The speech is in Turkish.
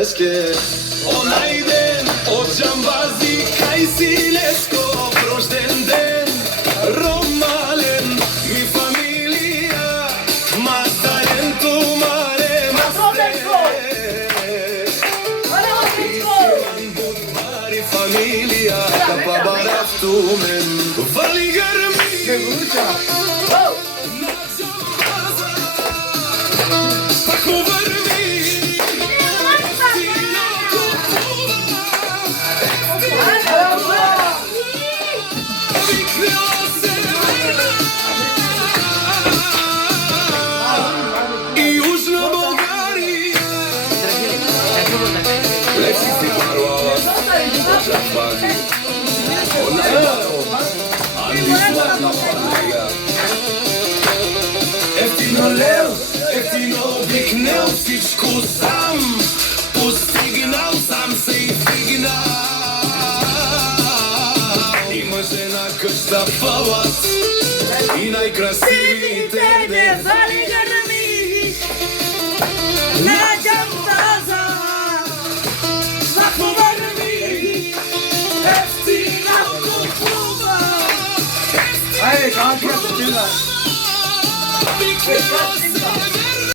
Deske onaj den od Džambazi kaj si Lesko rođen den Romalen mi familija Masaren tu mare maste Isiman budbari familija Kapa baraf tu men Vali garmi Spako vrvi Ефтино лев, ефтино обикнал всичко сам Постигнал сам се и вдигнал Има жена къща палац И най-красивите Вали гърми на Джамбаза Спако върви ефтина купува Айде, как е това? Викнал се